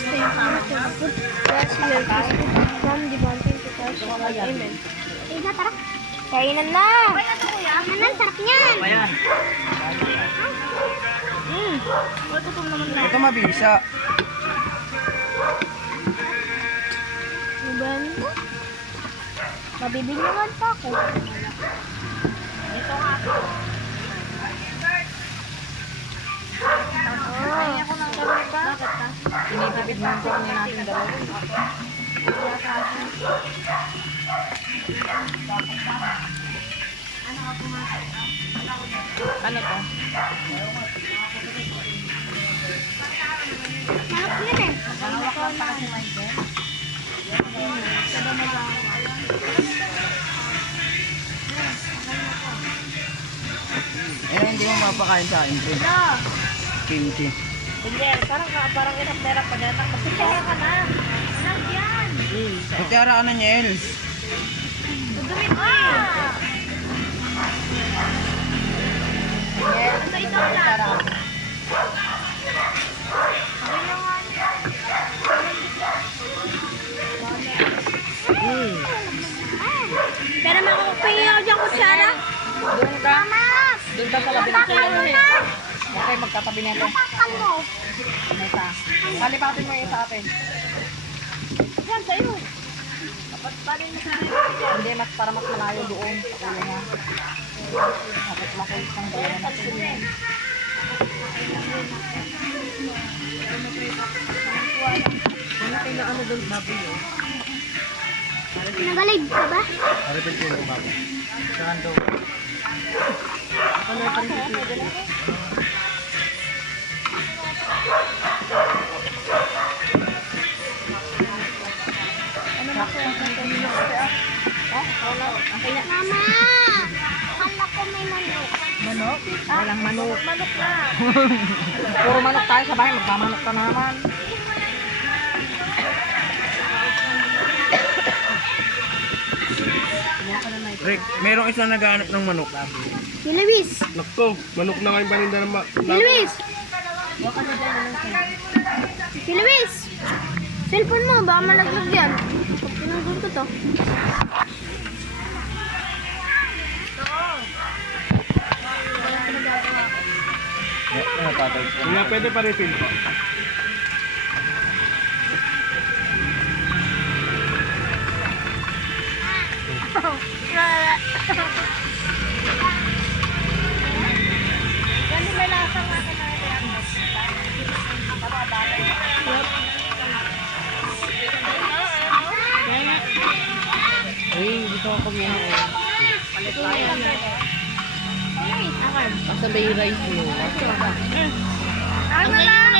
stay put bless your peace from the mountain to touch. Amen. Ina, tara. Kainan na! Nanan, sarap niyan. Ayan. Gutom naman na. Ito mabisa. Ano ba yan? Mabibig naman pa ako. Ito nga. Ay, ako nang gawin pa. Bakit ka? Pinipipid mo ko kung natin dalawa. Ano to? Sarap yun eh. Nangawak lang para si Michael. Eh, hindi mo mapakain sa akin, Pin. Ano? Kimchi. Hindi, parang hirap-hirap pa dyan. Magpitsara ka na. Anak yan. Kutsara ka na niya, El. Dudumit mo eh. Ito, ito lang. Pero makakapahingin ako dyan, kutsara. Doon ka. Doon ka sa labi ng kaya. Okay, magkatabi na ito. Tapakan mo. May isa. Halipatin mo yung isa atin. Yan, sa'yo. Dapat pa rin na sa'yo. Hindi, para mas malayo doon. Sa ulo niya. Dapat makulit ng dalawa na ito. Ano kayo ano doon, baboy yun? Nagalig ka ba? Harapin ko yung baboy. Saan daw? Ano pa rin Mama! Akala ko may manok. manok? Walang manok. Manok na. Puro manok tayo sa bahay. Magmamanok ka naman. Rick, merong isang naghahanap ng manok. Si Luis! Nakto, manok na ngayon paninda ng Si Luis! Si Luis! Cellphone mo, baka malaglag yan. Pag tinanggol ko to. Kaya pwede pa refill pa. Ganun may lasang akin na yan. Uy, dito ako kumihan. Palit tayo. Basta may rice mo. Ano na lang?